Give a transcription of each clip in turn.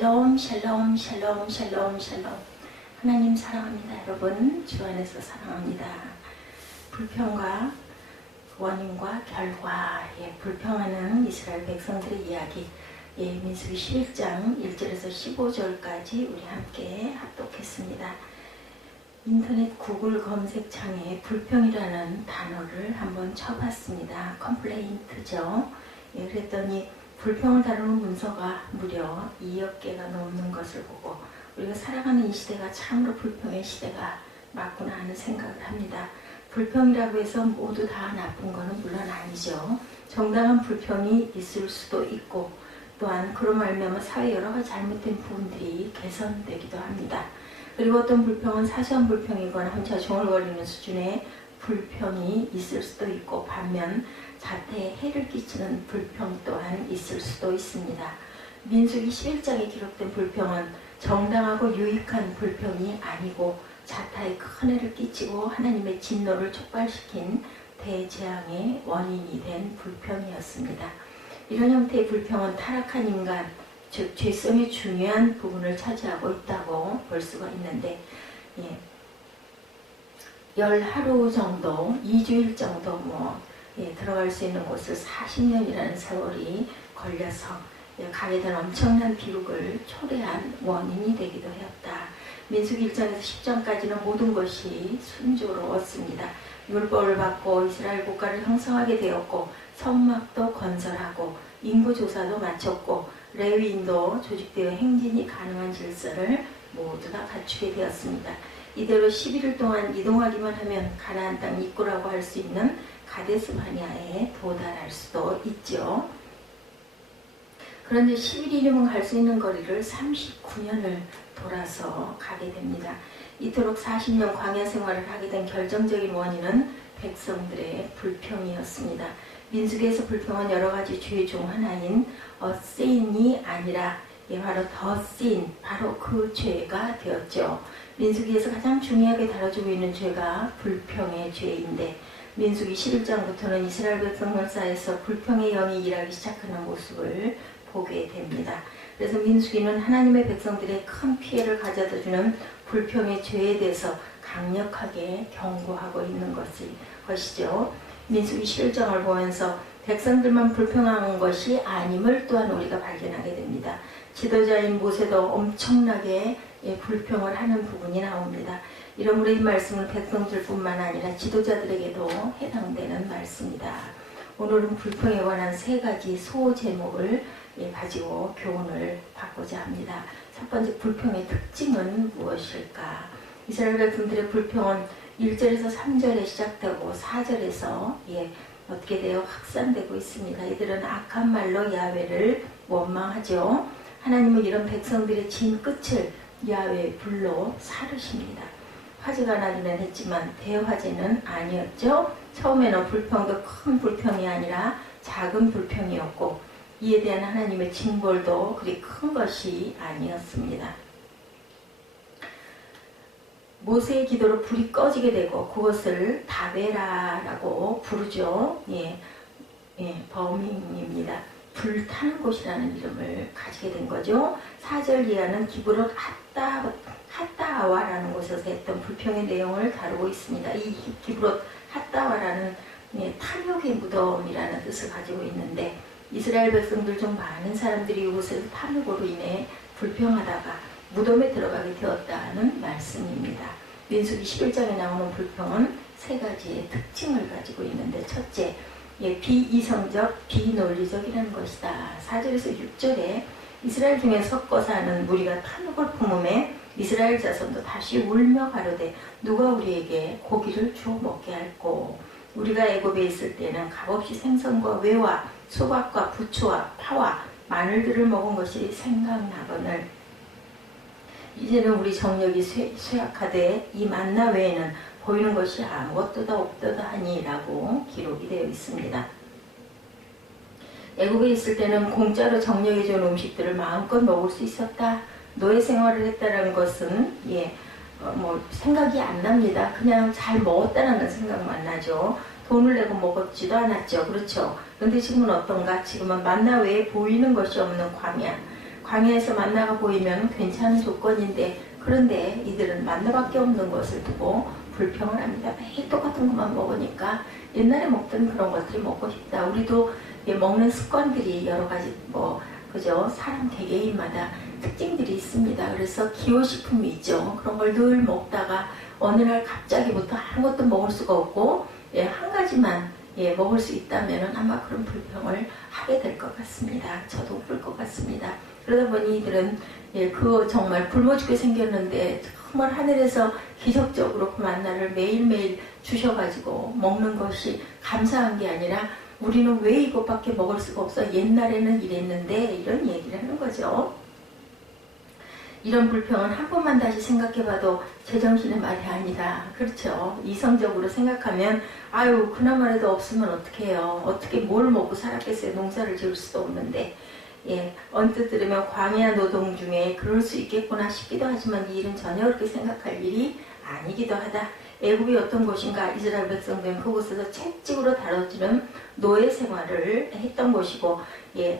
샬롬 샬롬 샬롬 샬롬 샬롬. 하나님 사랑합니다. 여러분 주 안에서 사랑합니다. 불평과 원인과 결과, 불평하는 이스라엘 백성들의 이야기, 민수기 11장 1절에서 15절까지 우리 함께 합독했습니다. 인터넷 구글 검색창에 불평이라는 단어를 한번 쳐봤습니다. 컴플레인트죠. 그랬더니 불평을 다루는 문서가 무려 2억 개가 넘는 것을 보고 우리가 살아가는 이 시대가 참으로 불평의 시대가 맞구나 하는 생각을 합니다. 불평이라고 해서 모두 다 나쁜 것은 물론 아니죠. 정당한 불평이 있을 수도 있고 또한 그로 말미암아 사회 여러 가지 잘못된 부분들이 개선되기도 합니다. 그리고 어떤 불평은 사소한 불평이거나 혼자 중얼거리는 수준의 불평이 있을 수도 있고 반면 자태에 해를 끼치는 불평 또한 있을 수도 있습니다. 민수기 11장에 기록된 불평은 정당하고 유익한 불평이 아니고 자타에 큰 해를 끼치고 하나님의 진노를 촉발시킨 대재앙의 원인이 된 불평이었습니다. 이런 형태의 불평은 타락한 인간, 즉 죄성이 중요한 부분을 차지하고 있다고 볼 수가 있는데 열 하루 정도, 2주일 정도 들어갈 수 있는 곳을 40년이라는 세월이 걸려서 가게 된 엄청난 비극을 초래한 원인이 되기도 하였다. 민수기 1장에서 10장까지는 모든 것이 순조로웠습니다. 율법을 받고 이스라엘 국가를 형성하게 되었고 성막도 건설하고 인구조사도 마쳤고 레위인도 조직되어 행진이 가능한 질서를 모두 다 갖추게 되었습니다. 이대로 11일 동안 이동하기만 하면 가나안 땅 입구라고 할 수 있는 가데스 바네아에 도달할 수도 있죠. 그런데 11일이면 갈 수 있는 거리를 39년을 돌아서 가게 됩니다. 이토록 40년 광야 생활을 하게 된 결정적인 원인은 백성들의 불평이었습니다. 민수기에서 불평은 여러 가지 죄 중 하나인 sin이 아니라 바로 the sin, 바로 그 죄가 되었죠. 민수기에서 가장 중요하게 다뤄지고 있는 죄가 불평의 죄인데 민수기 11장부터는 이스라엘 백성들 사이에서 불평의 영이 일하기 시작하는 모습을 보게 됩니다. 그래서 민수기는 하나님의 백성들의 큰 피해를 가져다주는 불평의 죄에 대해서 강력하게 경고하고 있는 것이죠. 민수기 11장을 보면서 백성들만 불평한 것이 아님을 또한 우리가 발견하게 됩니다. 지도자인 모세도 엄청나게 불평을 하는 부분이 나옵니다. 이러므로 이 말씀은 백성들뿐만 아니라 지도자들에게도 해당되는 말씀이다. 오늘은 불평에 관한 3가지 소제목을 가지고 교훈을 받고자 합니다. 첫 번째, 불평의 특징은 무엇일까? 이스라엘 백성들의 불평은 1절에서 3절에 시작되고 4절에서 어떻게 되어 확산되고 있습니다. 이들은 악한 말로 야훼를 원망하죠. 하나님은 이런 백성들의 진 끝을 야훼의 불로 사르십니다. 화재가 나기는 했지만 대화재는 아니었죠. 처음에는 불평도 큰 불평이 아니라 작은 불평이었고 이에 대한 하나님의 징벌도 그리 큰 것이 아니었습니다. 모세의 기도로 불이 꺼지게 되고 그것을 다베라라고 부르죠. 버밍입니다. 불타는 곳이라는 이름을 가지게 된 거죠. 4절 이하는 기브롯 핫다와라는 곳에서 했던 불평의 내용을 다루고 있습니다. 이 기브롯 핫다와라는 탐욕의 무덤이라는 뜻을 가지고 있는데 이스라엘 백성들 중 많은 사람들이 이곳에서 탐욕으로 인해 불평하다가 무덤에 들어가게 되었다는 말씀입니다. 민수기 11장에 나오는 불평은 3가지의 특징을 가지고 있는데 첫째, 비이성적, 비논리적이라는 것이다. 4절에서 6절에 이스라엘 중에 섞어 사는 무리가 탐욕을 품음에 이스라엘 자손도 다시 울며 가로되 누가 우리에게 고기를 주어 먹게 할꼬. 우리가 애굽에 있을 때는 값없이 생선과 외와 수박과 부추와 파와 마늘들을 먹은 것이 생각나거늘 이제는 우리 정력이 쇠약하되 이 만나 외에는 보이는 것이 아무것도 없도다 하니 라고 기록이 되어 있습니다. 애굽에 있을 때는 공짜로 정력이 좋은 음식들을 마음껏 먹을 수 있었다. 노예 생활을 했다는 것은 생각이 안 납니다. 그냥 잘 먹었다는 생각만 나죠. 돈을 내고 먹었지도 않았죠. 그렇죠. 그런데 지금은 어떤가? 지금은 만나 외에 보이는 것이 없는 광야 광야에서 만나가 보이면 괜찮은 조건인데 그런데 이들은 만나밖에 없는 것을 두고 불평을 합니다. 매일 똑같은 것만 먹으니까 옛날에 먹던 그런 것들이 먹고 싶다. 우리도 먹는 습관들이 여러 가지 그죠? 사람 개개인마다 특징들이 있습니다. 그래서 기호식품이 있죠. 그런 걸 늘 먹다가 어느 날 갑자기부터 아무것도 먹을 수가 없고 한 가지만 먹을 수 있다면 아마 그런 불평을 하게 될 것 같습니다. 저도 그럴 것 같습니다. 그러다 보니 이들은 그거 정말 굶어 죽게 생겼는데 정말 하늘에서 기적적으로 그 만나를 매일매일 주셔가지고 먹는 것이 감사한 게 아니라 우리는 왜 이것밖에 먹을 수가 없어? 옛날에는 이랬는데 이런 얘기를 하는 거죠. 이런 불평은 한 번만 다시 생각해봐도 제정신의 말이 아니다. 그렇죠. 이성적으로 생각하면 아유 그나마라도 없으면 어떡해요. 어떻게 뭘 먹고 살았겠어요. 농사를 지을 수도 없는데 언뜻 들으면 광야 노동 중에 그럴 수 있겠구나 싶기도 하지만 이 일은 전혀 그렇게 생각할 일이 아니기도 하다. 애굽이 어떤 곳인가? 이스라엘 백성들은 그곳에서 채찍으로 다뤄지는 노예 생활을 했던 곳이고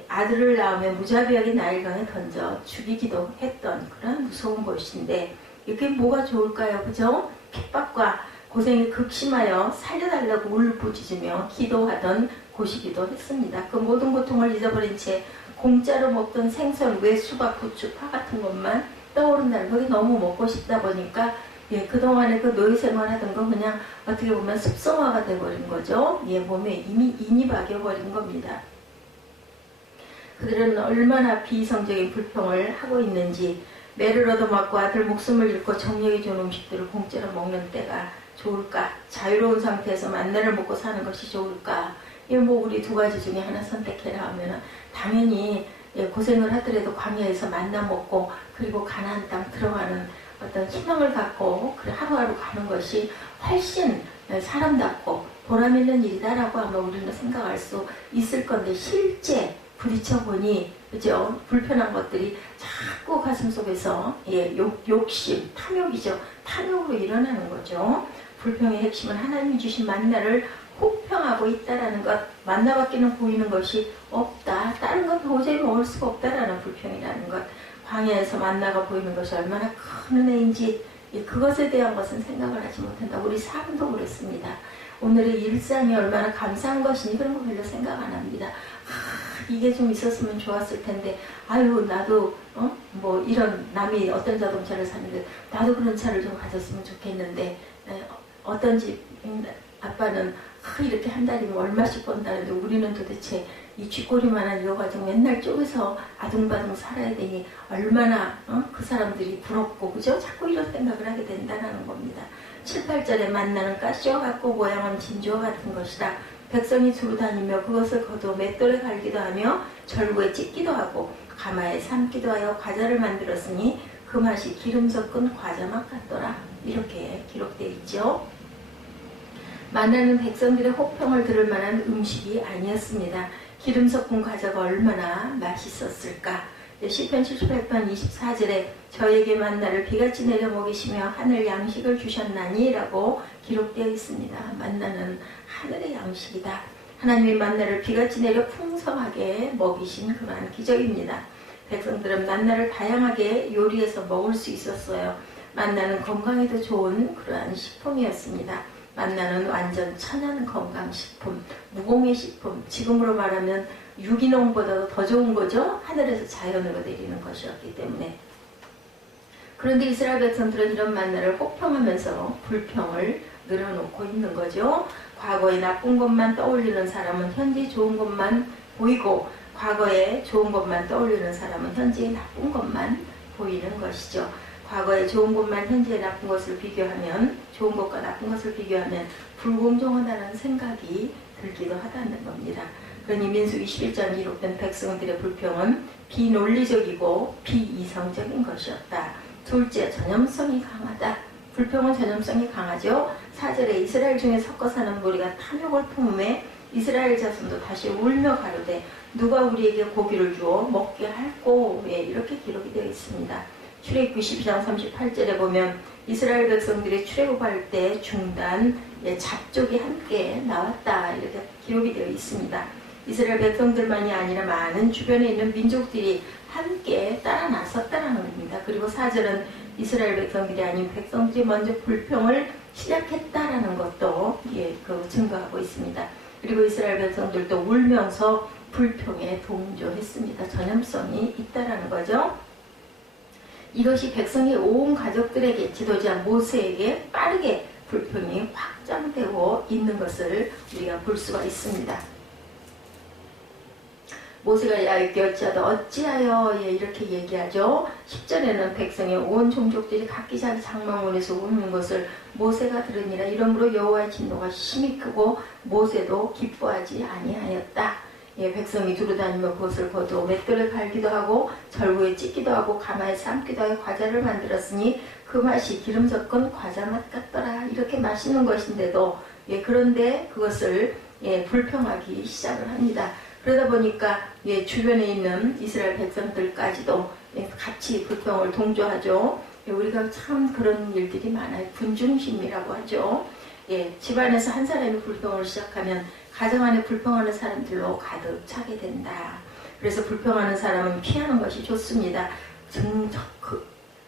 아들을 낳으면 무자비하게 나일강에 던져 죽이기도 했던 그런 무서운 곳인데 이게 뭐가 좋을까요? 그죠? 핍박과 고생이 극심하여 살려달라고 울부짖으며 기도하던 곳이기도 했습니다. 그 모든 고통을 잊어버린 채 공짜로 먹던 생선, 외, 수박, 부추, 파 같은 것만 떠오른다는 거기 너무 먹고 싶다 보니까 그동안에 그 노예 생활하던 거 그냥 어떻게 보면 습성화가 돼버린 거죠. 몸에 이미 인이 박여버린 겁니다. 그들은 얼마나 비이성적인 불평을 하고 있는지 매를 얻어맞고 아들 목숨을 잃고 정력이 좋은 음식들을 공짜로 먹는 때가 좋을까? 자유로운 상태에서 만나를 먹고 사는 것이 좋을까? 우리 두 가지 중에 하나 선택해라 하면 당연히 고생을 하더라도 광야에서 만나 먹고 그리고 가나안 땅 들어가는 어떤 희망을 갖고 하루하루 가는 것이 훨씬 사람답고 보람있는 일이다라고 하면 우리는 생각할 수 있을 건데 실제 부딪혀보니 그죠? 불편한 것들이 자꾸 가슴속에서 욕심, 탐욕이죠. 탐욕으로 일어나는 거죠. 불평의 핵심은 하나님이 주신 만나를 혹평하고 있다라는 것, 만나밖에는 보이는 것이 없다. 다른 건 도저히 먹을 수가 없다라는 불평이라는 것. 광야에서 만나가 보이는 것이 얼마나 큰 은혜인지 그것에 대한 것은 생각을 하지 못한다. 우리 삶도 그렇습니다. 오늘의 일상이 얼마나 감사한 것이니 그런 거 별로 생각 안 합니다. 이게 좀 있었으면 좋았을 텐데 아유 나도 이런 남이 어떤 자동차를 샀는데 나도 그런 차를 좀 가졌으면 좋겠는데 어떤 집 아빠는 이렇게 한 달이면 얼마씩 번다는데 우리는 도대체 이 쥐꼬리만한 이거 가지고 맨날 쪼개서 아둥바둥 살아야 되니 얼마나 그 사람들이 부럽고 그죠? 자꾸 이런 생각을 하게 된다는 겁니다. 7, 8절에 만나는 가시와 같고 모양은 진주와 같은 것이라 백성이 두루 다니며 그것을 거두어 맷돌에 갈기도 하며 절구에 찢기도 하고 가마에 삶기도 하여 과자를 만들었으니 그 맛이 기름 섞은 과자 맛 같더라. 이렇게 기록되어 있죠. 만나는 백성들의 혹평을 들을 만한 음식이 아니었습니다. 기름 섞은 과자가 얼마나 맛있었을까. 시편 78편 24절에 저에게 만나를 비같이 내려 먹이시며 하늘 양식을 주셨나니 라고 기록되어 있습니다. 만나는 하늘의 양식이다. 하나님의 만나를 비같이 내려 풍성하게 먹이신 그러한 기적입니다. 백성들은 만나를 다양하게 요리해서 먹을 수 있었어요. 만나는 건강에도 좋은 그러한 식품이었습니다. 만나는 완전 천연 건강식품, 무공해 식품, 지금으로 말하면 유기농보다도 더 좋은 거죠. 하늘에서 자연으로 내리는 것이었기 때문에. 그런데 이스라엘 백성들은 이런 만나를 혹평하면서 불평을 늘어놓고 있는 거죠. 과거에 나쁜 것만 떠올리는 사람은 현재 좋은 것만 보이고 과거에 좋은 것만 떠올리는 사람은 현재의 나쁜 것만 보이는 것이죠. 과거에 좋은 것만 현재의 나쁜 것을 비교하면 좋은 것과 나쁜 것을 비교하면 불공정하다는 생각이 들기도 하다는 겁니다. 그러니 민수 21장 기록된 백성들의 불평은 비논리적이고 비이성적인 것이었다. 둘째, 전염성이 강하다. 불평은 전염성이 강하죠. 4절에 이스라엘 중에 섞어 사는 무리가 탐욕을 품음에 이스라엘 자손도 다시 울며 가로되 누가 우리에게 고기를 주어 먹게 할꼬. 이렇게 기록이 되어 있습니다. 출애굽기 12장 38절에 보면 이스라엘 백성들이 출애굽할 때 중단, 잡족이 함께 나왔다. 이렇게 기록이 되어 있습니다. 이스라엘 백성들만이 아니라 많은 주변에 있는 민족들이 함께 따라 나섰다는 겁니다. 그리고 4절은 이스라엘 백성들이 아닌 백성들이 먼저 불평을 시작했다라는 것도 증거하고 있습니다. 그리고 이스라엘 백성들도 울면서 불평에 동조했습니다. 전염성이 있다라는 거죠. 이것이 백성의 온 가족들에게 지도자 모세에게 빠르게 불평이 확장되고 있는 것을 우리가 볼 수가 있습니다. 모세가 야훼께 여짜도 어찌하여 이렇게 얘기하죠. 10절에는 백성의 온 종족들이 각기 자기 장막문에서 우는 것을 모세가 들으니라. 이러므로 여호와의 진노가 심히 크고 모세도 기뻐하지 아니하였다. 백성이 두루다니며 그것을 거두어 맷돌에 갈기도 하고 절구에 찢기도 하고 가마에 삶기도 하여 과자를 만들었으니 그 맛이 기름 섞은 과자 맛 같더라. 이렇게 맛있는 것인데도 그런데 그것을 불평하기 시작을 합니다. 그러다 보니까 주변에 있는 이스라엘 백성들까지도 같이 불평을 동조하죠. 우리가 참 그런 일들이 많아요. 군중심이라고 하죠. 집안에서 한 사람이 불평을 시작하면 가정 안에 불평하는 사람들로 가득 차게 된다. 그래서 불평하는 사람은 피하는 것이 좋습니다.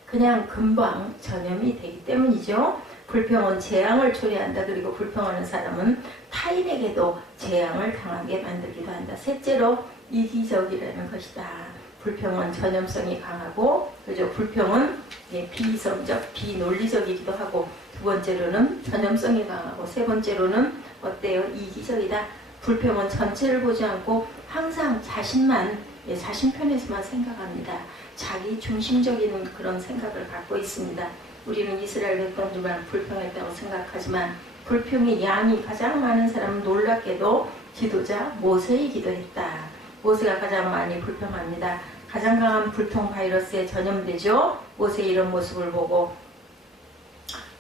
그냥 금방 전염이 되기 때문이죠. 불평은 재앙을 초래한다. 그리고 불평하는 사람은 타인에게도 재앙을 당하게 만들기도 한다. 셋째로 이기적이라는 것이다. 불평은 전염성이 강하고, 그죠? 불평은 비이성적, 비논리적이기도 하고, 두 번째로는 전염성이 강하고, 세 번째로는 어때요? 이기적이다. 불평은 전체를 보지 않고 항상 자신만, 자신 편에서만 생각합니다. 자기 중심적인 그런 생각을 갖고 있습니다. 우리는 이스라엘 백성들만 불평했다고 생각하지만 불평의 양이 가장 많은 사람은 놀랍게도 지도자 모세이기도 했다. 모세가 가장 많이 불평합니다. 가장 강한 불평 바이러스에 전염되죠. 모세의 이런 모습을 보고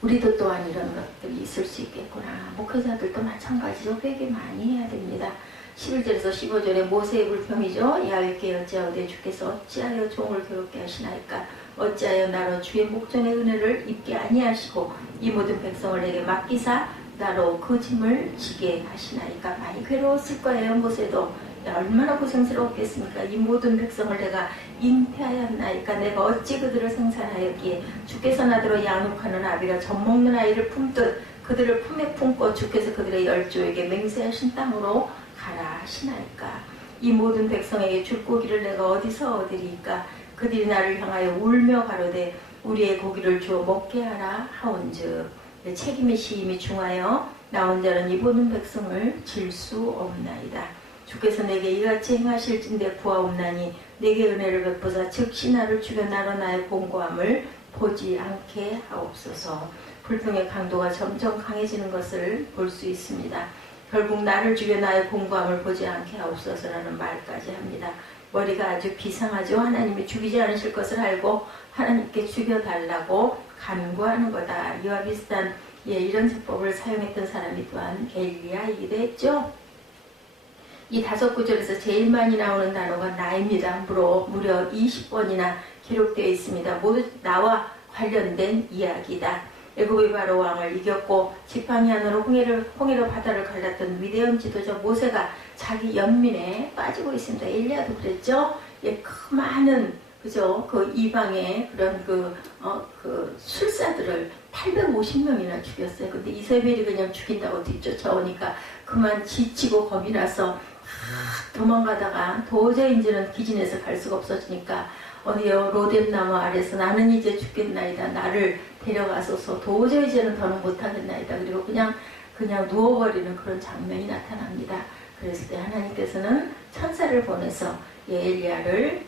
우리도 또한 이런 것들이 있을 수 있겠구나. 목회자들도 마찬가지로 회개 많이 해야 됩니다. 11절에서 15절에 모세의 불평이죠. 야훼께 여짜오되 주께서 어찌하여 종을 괴롭게 하시나이까. 어찌하여 나로 주의 목전의 은혜를 입게 아니하시고 이 모든 백성을 내게 맡기사 나로 그 짐을 지게 하시나이까. 많이 괴로웠을 거예요. 모세도 얼마나 고생스러웠겠습니까. 이 모든 백성을 내가 잉태하였나이까. 내가 어찌 그들을 생산하였기에 주께서 나더러 양육하는 아비가 젖먹는 아이를 품듯 그들을 품에 품고 주께서 그들의 열조에게 맹세하신 땅으로 가라 하시나이까. 이 모든 백성에게 줄 고기를 내가 어디서 얻으리이까. 그들이 나를 향하여 울며 가로되 우리의 고기를 주어 먹게 하라 하온즉 책임의 시임이 중하여 나 혼자는 이 모든 백성을 질 수 없나이다. 주께서 내게 이같이 행하실진대 구하옵나니 내게 은혜를 베푸사 즉시 나를 죽여 나로 나의 공고함을 보지 않게 하옵소서. 불평의 강도가 점점 강해지는 것을 볼 수 있습니다. 결국 나를 죽여 나의 공고함을 보지 않게 하옵소서라는 말까지 합니다. 머리가 아주 비상하죠. 하나님이 죽이지 않으실 것을 알고 하나님께 죽여달라고 간구하는 거다. 이와 비슷한 이런 제법을 사용했던 사람이 또한 엘리야이기도 했죠. 이 5구절에서 제일 많이 나오는 단어가 나입니다. 무려 20번이나 기록되어 있습니다. 모두 나와 관련된 이야기다. 애굽의 바로 왕을 이겼고 지팡이 안으로 홍해로 바다를 갈랐던 위대한 지도자 모세가 자기 연민에 빠지고 있습니다. 엘리야도 그랬죠. 그 많은 그죠? 그 이방의 그런 그 술사들을 850명이나 죽였어요. 근데 이세벨이 그냥 죽인다고 뒤쫓아오니까 그만 지치고 겁이 나서 도망가다가 도저히 이제는 기진에서 갈 수가 없어지니까 어디요 로뎀나무 아래서 나는 이제 죽겠나이다. 나를 데려가소서. 도저히 이제는 더는 못하겠나이다. 그리고 그냥 누워버리는 그런 장면이 나타납니다. 그랬을 때 하나님께서는 천사를 보내서 엘리야를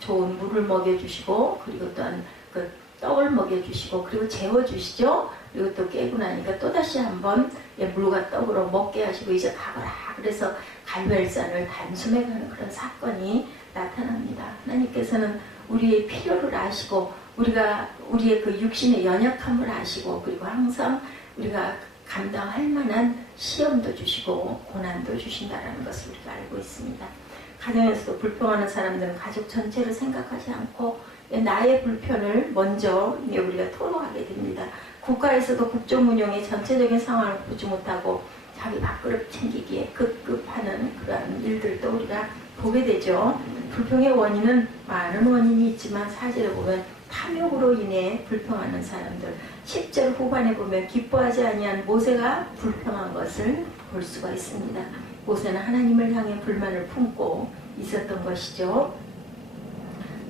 좋은 물을 먹여주시고 그리고 또한 그 떡을 먹여주시고 그리고 재워주시죠. 그리고 또 깨고 나니까 또다시 한번 물과 떡으로 먹게 하시고 이제 가거라. 그래서 갈멜산을 단숨에 가는 그런 사건이 나타납니다. 하나님께서는 우리의 필요를 아시고 우리의 그 육신의 연약함을 아시고 그리고 항상 우리가 감당할 만한 시험도 주시고 고난도 주신다라는 것을 우리가 알고 있습니다. 가정에서도 불평하는 사람들은 가족 전체를 생각하지 않고 나의 불편을 먼저 우리가 토로하게 됩니다. 국가에서도 국정 운영의 전체적인 상황을 보지 못하고 자기 밥그릇 챙기기에 급급하는 그러한 일들도 우리가 보게 되죠. 불평의 원인은 많은 원인이 있지만 4절에 보면 탐욕으로 인해 불평하는 사람들, 10절 후반에 보면 기뻐하지 아니한 모세가 불평한 것을 볼 수가 있습니다. 모세는 하나님을 향해 불만을 품고 있었던 것이죠.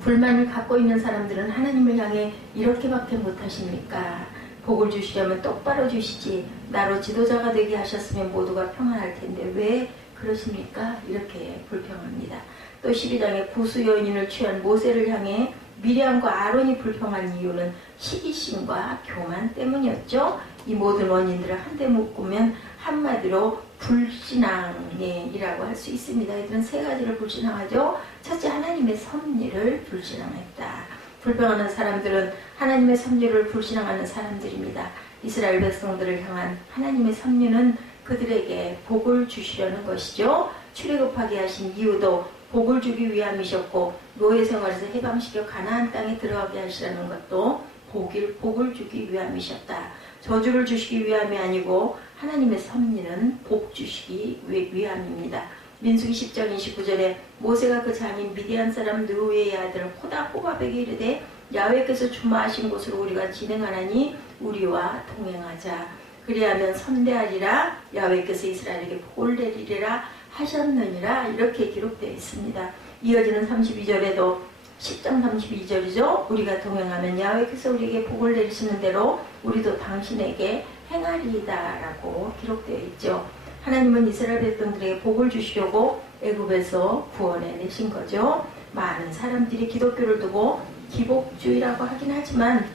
불만을 갖고 있는 사람들은 하나님을 향해 이렇게밖에 못하십니까? 복을 주시려면 똑바로 주시지, 나로 지도자가 되게 하셨으면 모두가 평안할 텐데 왜 그러십니까? 이렇게 불평합니다. 또 12장에 구수 여인을 취한 모세를 향해 미리암과 아론이 불평한 이유는 시기심과 교만 때문이었죠. 이 모든 원인들을 한데 묶으면 한마디로 불신앙이라고 할 수 있습니다. 이들은 세 가지를 불신앙하죠. 첫째, 하나님의 섭리를 불신앙했다. 불평하는 사람들은 하나님의 섭리를 불신앙하는 사람들입니다. 이스라엘 백성들을 향한 하나님의 섭리는 그들에게 복을 주시려는 것이죠. 출애굽하게 하신 이유도 복을 주기 위함이셨고, 노예 생활에서 해방시켜 가나안 땅에 들어가게 하시라는 것도 복을 주기 위함이셨다. 저주를 주시기 위함이 아니고 하나님의 섭리는 복 주시기 위함입니다. 민수기 10장 29절에 모세가 그 장인 미디안 사람 느우의 아들 호답에게 이르되 야훼께서 주마하신 곳으로 우리가 진행하나니 우리와 동행하자. 그리하면 선대하리라. 야훼께서 이스라엘에게 복을 내리리라 하셨느니라. 이렇게 기록되어 있습니다. 이어지는 32절에도 10장 32절이죠. 우리가 동행하면 야훼께서 우리에게 복을 내리시는 대로 우리도 당신에게 행하리이다 라고 기록되어 있죠. 하나님은 이스라엘 백성들에게 복을 주시려고 애굽에서 구원해 내신 거죠. 많은 사람들이 기독교를 두고 기복주의라고 하긴 하지만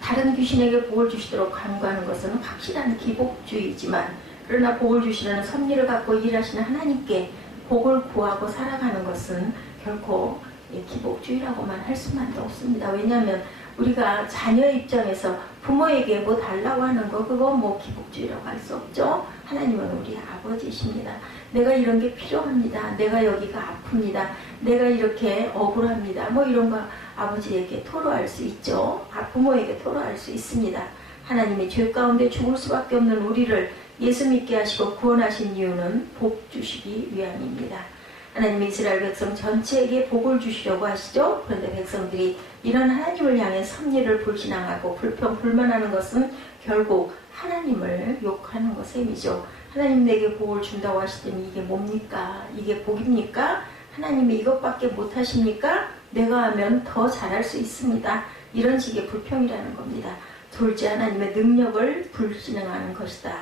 다른 귀신에게 복을 주시도록 간구하는 것은 확실한 기복주의지만, 그러나 복을 주시려는 섭리를 갖고 일하시는 하나님께 복을 구하고 살아가는 것은 결코 기복주의라고만 할 수만도 없습니다. 왜냐하면 우리가 자녀 입장에서 부모에게 뭐 달라고 하는 거, 그거 뭐 기복주의라고 할 수 없죠. 하나님은 우리 아버지십니다. 내가 이런 게 필요합니다. 내가 여기가 아픕니다. 내가 이렇게 억울합니다. 뭐 이런 거 아버지에게 토로할 수 있죠. 부모에게 토로할 수 있습니다. 하나님이 죄 가운데 죽을 수밖에 없는 우리를 예수 믿게 하시고 구원하신 이유는 복 주시기 위함입니다. 하나님이 이스라엘 백성 전체에게 복을 주시려고 하시죠. 그런데 백성들이 이런 하나님을 향해 섭리를 불신앙하고 불평불만하는 것은 결국 하나님을 욕하는 것셈이죠. 하나님 내게 복을 준다고 하시더니 이게 뭡니까? 이게 복입니까? 하나님이 이것밖에 못하십니까? 내가 하면 더 잘할 수 있습니다. 이런 식의 불평이라는 겁니다. 둘째, 하나님의 능력을 불신앙하는 것이다.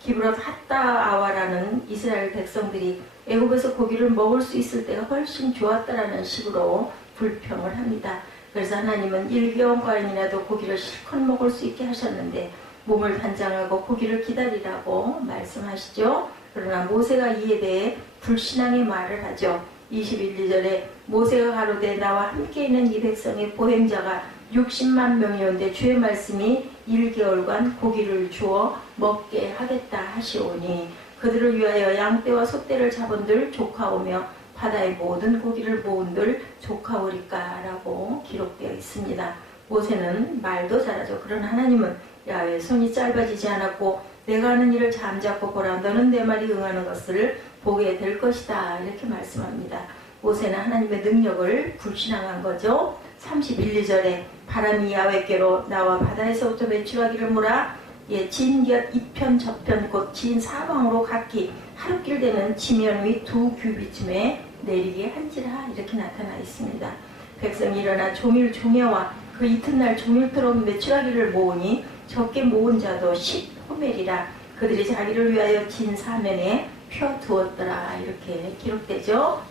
기브롯 핫다아와라는 이스라엘 백성들이 애굽에서 고기를 먹을 수 있을 때가 훨씬 좋았다라는 식으로 불평을 합니다. 그래서 하나님은 1개월간이라도 고기를 실컷 먹을 수 있게 하셨는데 몸을 단장하고 고기를 기다리라고 말씀하시죠. 그러나 모세가 이에 대해 불신앙의 말을 하죠. 21절에 모세가 가로되 나와 함께 있는 이 백성의 보행자가 60만 명이온데 주의 말씀이 1개월간 고기를 주어 먹게 하겠다 하시오니 그들을 위하여 양떼와 소떼를 잡은들 조카오며 바다의 모든 고기를 모은들 조카오리까 라고 기록되어 있습니다. 모세는 말도 잘하죠. 그러나 하나님은 야훼 손이 짧아지지 않았고 내가 하는 일을 잠잡고 보라 너는 내 말이 응하는 것을 보게 될 것이다 이렇게 말씀합니다. 모세는 하나님의 능력을 불신앙한 거죠. 31절에 바람이 야훼께로 나와 바다에서부터 메추라기를 몰아 진곁 이편 저편 곧 진 사방으로 각기 하루길 되는 지면 위 2규빗쯤에 내리게 한지라 이렇게 나타나 있습니다. 백성이 일어나 종일 종야와 그 이튿날 종일토록 메추라기를 모으니 적게 모은 자도 10호멜이라 그들이 자기를 위하여 진 사면에 펴두었더라 이렇게 기록되죠.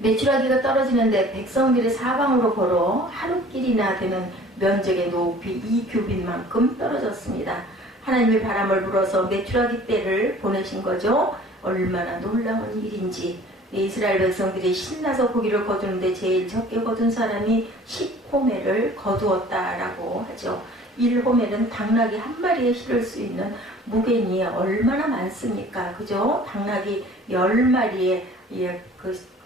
메추라기가 떨어지는데 백성들이 사방으로 걸어 하루길이나 되는 면적의 높이 2규빗만큼 떨어졌습니다. 하나님의 바람을 불어서 메추라기 떼를 보내신 거죠. 얼마나 놀라운 일인지. 이스라엘 백성들이 신나서 고기를 거두는데 제일 적게 거둔 사람이 10호멜을 거두었다라고 하죠. 1호멜은 당나귀 한 마리에 실을 수 있는 무게니 얼마나 많습니까? 그죠? 당나귀 10마리에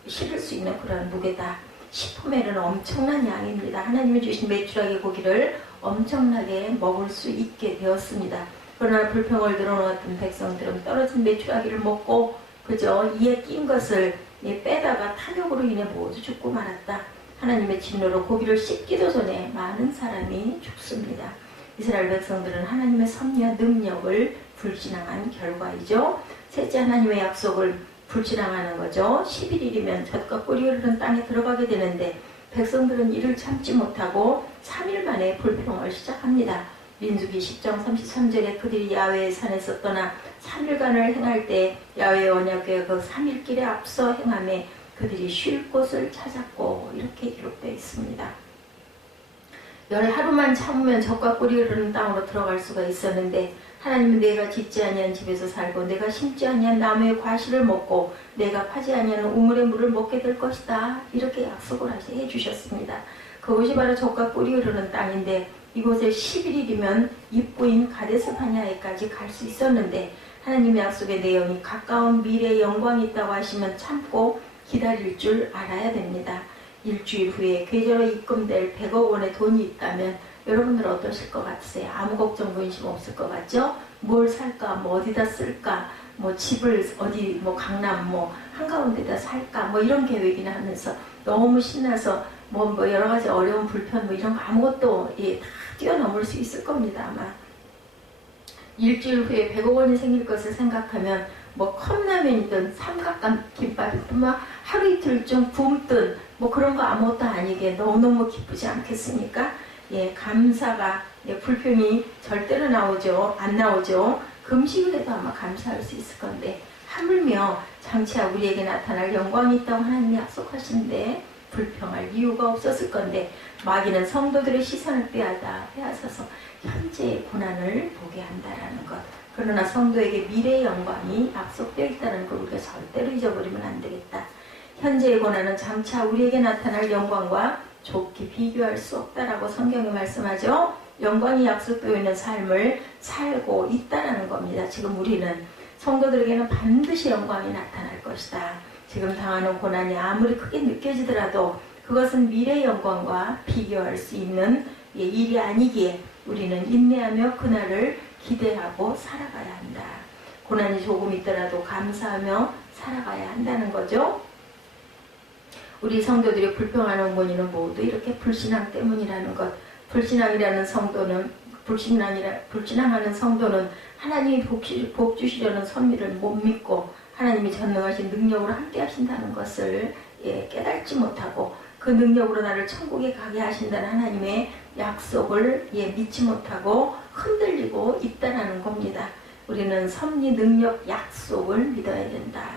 실을 수 있는 그런 무게다. 10호멜은 엄청난 양입니다. 하나님이 주신 메추라기 고기를 엄청나게 먹을 수 있게 되었습니다. 그러나 불평을 늘어놓았던 백성들은 떨어진 메추라기를 먹고 그저 이에 낀 것을 빼다가 탐욕으로 인해 모두 죽고 말았다. 하나님의 진노로 고기를 씹기도 전에 많은 사람이 죽습니다. 이스라엘 백성들은 하나님의 섭리와 능력을 불신앙한 결과이죠. 셋째, 하나님의 약속을 불신앙하는 거죠. 11일이면 젖과 꿀이 흐르는 땅에 들어가게 되는데 백성들은 이를 참지 못하고 3일 만에 불평을 시작합니다. 민수기 10장 33절에 그들이 야훼의 산에서 떠나 3일간을 행할 때 야훼의 언약궤가 그 3일길에 앞서 행함에 그들이 쉴 곳을 찾았고 이렇게 기록되어 있습니다. 열 하루만 참으면 젖과 꿀이 흐르는 땅으로 들어갈 수가 있었는데 하나님은 내가 짓지 아니한 집에서 살고 내가 심지 아니한 나무의 과실을 먹고 내가 파지 아니한 우물의 물을 먹게 될 것이다. 이렇게 약속을 해주셨습니다. 그것이 바로 젖과 꿀이 흐르는 땅인데 이곳에 11일이면 입구인 가데스 바냐에까지 갈 수 있었는데 하나님의 약속의 내용이 가까운 미래의 영광이 있다고 하시면 참고 기다릴 줄 알아야 됩니다. 일주일 후에 계좌로 입금될 100억 원의 돈이 있다면 여러분들 어떠실 것 같으세요? 아무 걱정 근심 없을 것 같죠? 뭘 살까? 뭐 어디다 쓸까? 뭐 집을 어디 뭐 강남 뭐 한가운데다 살까? 뭐 이런 계획이나 하면서 너무 신나서 뭐 여러 가지 어려운 불편 뭐 이런 거 아무것도 다 뛰어넘을 수 있을 겁니다. 아마 일주일 후에 100억 원이 생길 것을 생각하면 뭐 컵라면이든 삼각김밥이든 막 하루 이틀 좀 굶든 뭐 그런 거 아무것도 아니게 너무너무 기쁘지 않겠습니까? 감사가 불평이 절대로 안 나오죠. 금식을 해도 아마 감사할 수 있을 건데 하물며 장차 우리에게 나타날 영광이 있다고 하나님이 약속하시는데 불평할 이유가 없었을 건데 마귀는 성도들의 시선을 빼앗아서 현재의 고난을 보게 한다라는 것. 그러나 성도에게 미래의 영광이 약속되어 있다는 걸 우리가 절대로 잊어버리면 안 되겠다. 현재의 고난은 장차 우리에게 나타날 영광과 좋게 비교할 수 없다라고 성경이 말씀하죠. 영광이 약속되어 있는 삶을 살고 있다라는 겁니다. 지금 우리는 성도들에게는 반드시 영광이 나타날 것이다. 지금 당하는 고난이 아무리 크게 느껴지더라도 그것은 미래의 영광과 비교할 수 있는 일이 아니기에 우리는 인내하며 그날을 기대하고 살아가야 한다. 고난이 조금 있더라도 감사하며 살아가야 한다는 거죠. 우리 성도들이 불평하는 원인은 모두 이렇게 불신앙 때문이라는 것. 불신앙하는 성도는 하나님이 복 주시려는 섭리를 못 믿고 하나님이 전능하신 능력으로 함께 하신다는 것을 깨닫지 못하고 그 능력으로 나를 천국에 가게 하신다는 하나님의 약속을 믿지 못하고 흔들리고 있다는 겁니다. 우리는 섭리, 능력, 약속을 믿어야 된다.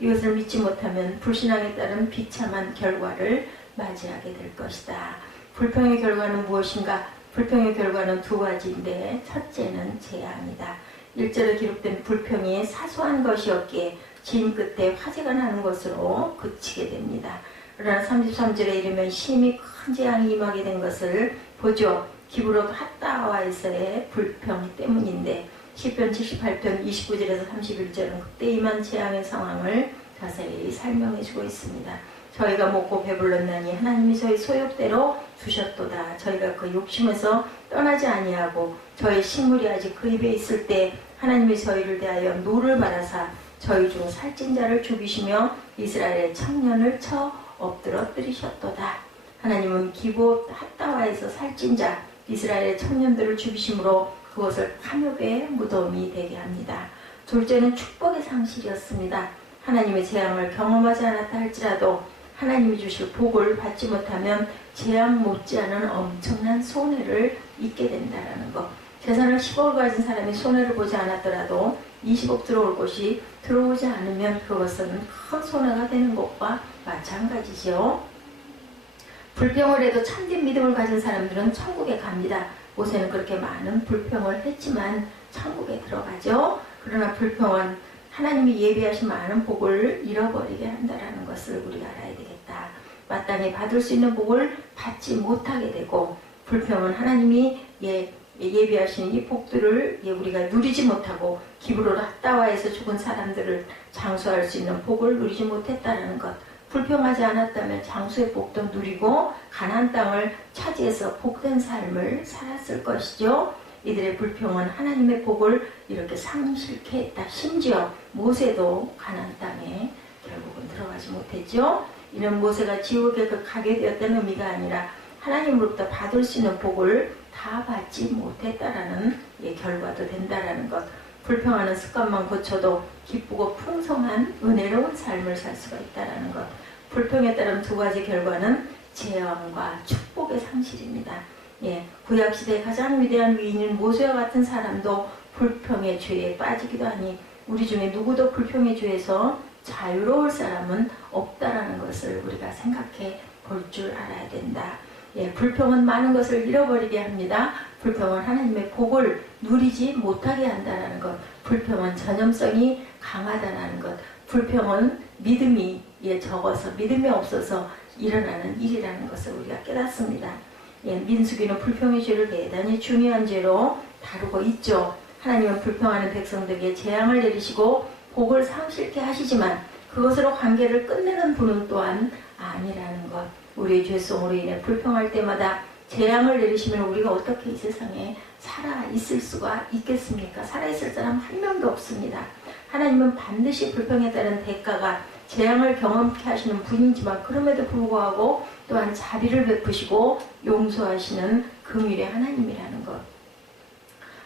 이것을 믿지 못하면 불신앙에 따른 비참한 결과를 맞이하게 될 것이다. 불평의 결과는 무엇인가? 불평의 결과는 두 가지인데 첫째는 재앙이다. 1절에 기록된 불평이 사소한 것이었기에 진 끝에 화재가 나는 것으로 그치게 됩니다. 그러나 33절에 이르면 심히 큰 재앙이 임하게 된 것을 보죠. 기브롯 핫다와에서의 불평 때문인데 시편 78편 29절에서 31절은 그때 임한 재앙의 상황을 자세히 설명해주고 있습니다. 저희가 먹고 배불렀나니 하나님이 저희 소욕대로 주셨도다. 저희가 그 욕심에서 떠나지 아니하고 저희 식물이 아직 그 입에 있을 때 하나님이 저희를 대하여 노를 말하사 저희 중 살찐 자를 죽이시며 이스라엘의 청년을 쳐 엎드러뜨리셨도다. 하나님은 기브롯 핫다와에서 살찐 자 이스라엘의 청년들을 죽이심으로 그것을 탐욕의 무덤이 되게 합니다. 둘째는 축복의 상실이었습니다. 하나님의 재앙을 경험하지 않았다 할지라도 하나님이 주실 복을 받지 못하면 재앙 못지않은 엄청난 손해를 입게 된다는 것. 재산을 10억을 가진 사람이 손해를 보지 않았더라도 20억 들어올 것이 들어오지 않으면 그것은 큰 손해가 되는 것과 마찬가지죠. 불평을 해도 참된 믿음을 가진 사람들은 천국에 갑니다. 모세는 그렇게 많은 불평을 했지만 천국에 들어가죠. 그러나 불평은 하나님이 예비하신 많은 복을 잃어버리게 한다는 것을 우리가 알아야 되겠다. 마땅히 받을 수 있는 복을 받지 못하게 되고 불평은 하나님이 예비하신 이 복들을 우리가 누리지 못하고 기브롯 핫다와에서 죽은 사람들을 장수할 수 있는 복을 누리지 못했다는 것. 불평하지 않았다면 장수의 복도 누리고 가나안 땅을 차지해서 복된 삶을 살았을 것이죠. 이들의 불평은 하나님의 복을 이렇게 상실케 했다. 심지어 모세도 가나안 땅에 결국은 들어가지 못했죠. 이는 모세가 지옥에 가게 되었다는 의미가 아니라 하나님으로부터 받을 수 있는 복을 다 받지 못했다라는 결과도 된다라는 것. 불평하는 습관만 고쳐도 기쁘고 풍성한 은혜로운 삶을 살 수가 있다라는 것. 불평에 따른 두 가지 결과는 재앙과 축복의 상실입니다. 구약시대의 가장 위대한 위인인 모세와 같은 사람도 불평의 죄에 빠지기도 하니 우리 중에 누구도 불평의 죄에서 자유로울 사람은 없다라는 것을 우리가 생각해 볼 줄 알아야 된다. 불평은 많은 것을 잃어버리게 합니다. 불평은 하나님의 복을 누리지 못하게 한다는 것. 불평은 전염성이 강하다는 것. 불평은 믿음이 적어서 믿음이 없어서 일어나는 일이라는 것을 우리가 깨닫습니다. 민수기는 불평의 죄를 대단히 중요한 죄로 다루고 있죠. 하나님은 불평하는 백성들에게 재앙을 내리시고 복을 상실케 하시지만 그것으로 관계를 끝내는 분은 또한 아니라는 것. 우리의 죄성으로 인해 불평할 때마다 재앙을 내리시면 우리가 어떻게 이 세상에 살아있을 수가 있겠습니까? 살아있을 사람 한 명도 없습니다. 하나님은 반드시 불평에 따른 대가가 재앙을 경험케 하시는 분이지만 그럼에도 불구하고 또한 자비를 베푸시고 용서하시는 긍휼의 하나님이라는 것.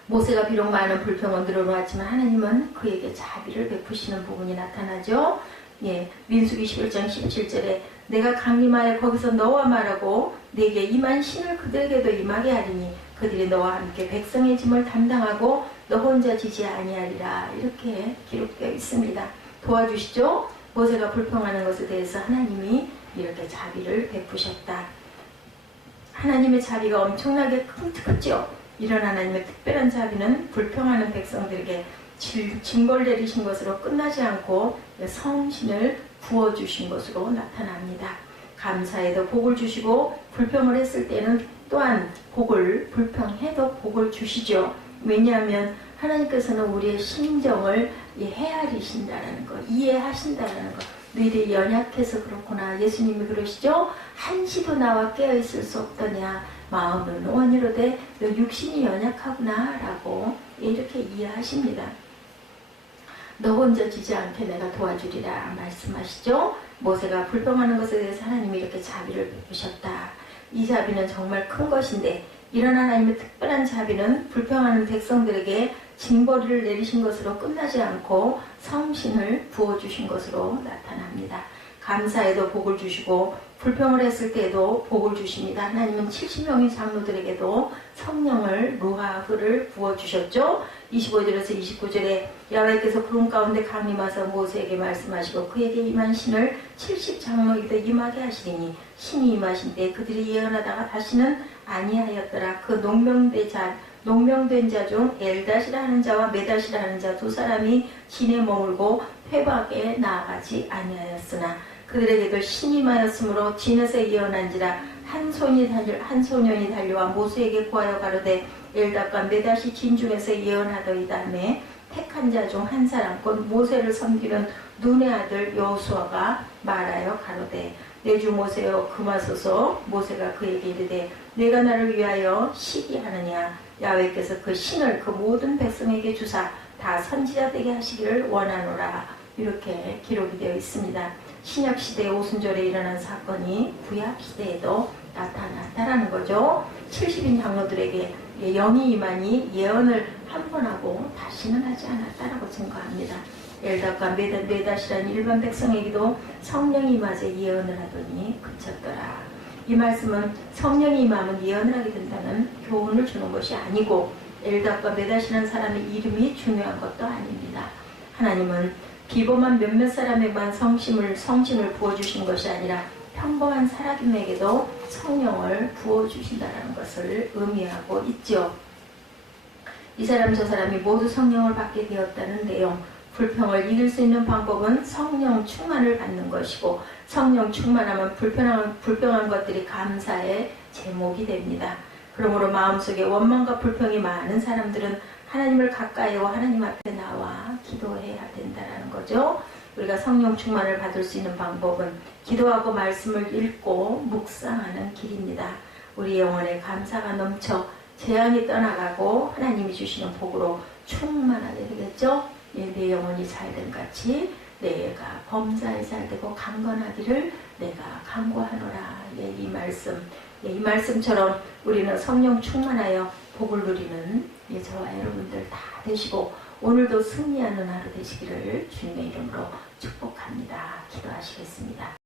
모세가 비록 많은 불평을 늘어놓았지만 하나님은 그에게 자비를 베푸시는 부분이 나타나죠. 민수기 11장 17절에 내가 강림하여 거기서 너와 말하고 내게 임한 신을 그들에게도 임하게 하리니 그들이 너와 함께 백성의 짐을 담당하고 너 혼자 지지 아니하리라. 이렇게 기록되어 있습니다. 도와주시죠. 모세가 불평하는 것에 대해서 하나님이 이렇게 자비를 베푸셨다. 하나님의 자비가 엄청나게 크죠. 이런 하나님의 특별한 자비는 불평하는 백성들에게 징벌 내리신 것으로 끝나지 않고 성신을 부어주신 것으로 나타납니다. 감사에도 복을 주시고 불평을 했을 때는 또한 불평해도 복을 주시죠. 왜냐하면 하나님께서는 우리의 심정을 헤아리신다는 것, 이해하신다는 것. 너희들이 연약해서 그렇구나. 예수님이 그러시죠. 한시도 나와 깨어있을 수 없더냐. 마음은 원이로되 너 육신이 연약하구나 라고 이렇게 이해하십니다. 너 혼자 지지 않게 내가 도와주리라 말씀하시죠. 모세가 불평하는 것에 대해서 하나님이 이렇게 자비를 베푸셨다. 이 자비는 정말 큰 것인데 이런 하나님의 특별한 자비는 불평하는 백성들에게 징벌을 내리신 것으로 끝나지 않고 성신을 부어주신 것으로 나타납니다. 감사에도 복을 주시고 불평을 했을 때에도 복을 주십니다. 하나님은 70명의 장로들에게도 성령을 루하흐를 부어주셨죠. 25절에서 29절에 야훼께서 구름 가운데 강림하사 모세에게 말씀하시고 그에게 임한 신을 70장로에게도 임하게 하시리니 신이 임하신 때 그들이 예언하다가 다시는 아니하였더라. 그 농명된 자 중 엘닷이라 하는 자와 메닷이라 하는 자 두 사람이 진에 머물고 회박에 나아가지 아니하였으나 그들에게도 신이 임하였으므로 진에서 예언한지라 한 소년이 달려와 모세에게 구하여 가로되 엘닷과 메닷이 진 중에서 예언하더이다 하며 택한 자 중 한 사람 곧 모세를 섬기는 눈의 아들 여호수아가 말하여 가로되 내 주 모세여 금하소서. 모세가 그에게 이르되 내가 나를 위하여 시기하느냐. 야훼께서 그 신을 그 모든 백성에게 주사 다 선지자 되게 하시기를 원하노라. 이렇게 기록이 되어 있습니다. 신약시대 오순절에 일어난 사건이 구약시대에도 나타났다라는 거죠. 70인 장로들에게 영이 임하니 예언을 한 번 하고 다시는 하지 않았다라고 증거합니다. 엘닷과 메닷이라는 일반 백성에게도 성령이 임하자 예언을 하더니 그쳤더라. 이 말씀은 성령이 임하면 예언을 하게 된다는 교훈을 주는 것이 아니고 엘닷과 메닷이라는 사람의 이름이 중요한 것도 아닙니다. 하나님은 비범한 몇몇 사람에만 성신을 부어주신 것이 아니라 평범한 사람에게도 성령을 부어주신다는 것을 의미하고 있죠. 이 사람 저 사람이 모두 성령을 받게 되었다는 내용. 불평을 이길 수 있는 방법은 성령 충만을 받는 것이고 성령 충만하면 불평한 것들이 감사의 제목이 됩니다. 그러므로 마음속에 원망과 불평이 많은 사람들은 하나님을 가까이하고 하나님 앞에 나와 기도해야 된다는 거죠. 우리가 성령 충만을 받을 수 있는 방법은 기도하고 말씀을 읽고 묵상하는 길입니다. 우리 영혼에 감사가 넘쳐 재앙이 떠나가고 하나님이 주시는 복으로 충만하게 되겠죠. 예, 내 영혼이 살됨 같이 내가 범사에 살되고 강건하기를 내가 간구하노라. 예, 이 말씀처럼 우리는 성령 충만하여 복을 누리는 저와 여러분들 다 되시고 오늘도 승리하는 하루 되시기를 주님의 이름으로 축복합니다. 기도하시겠습니다.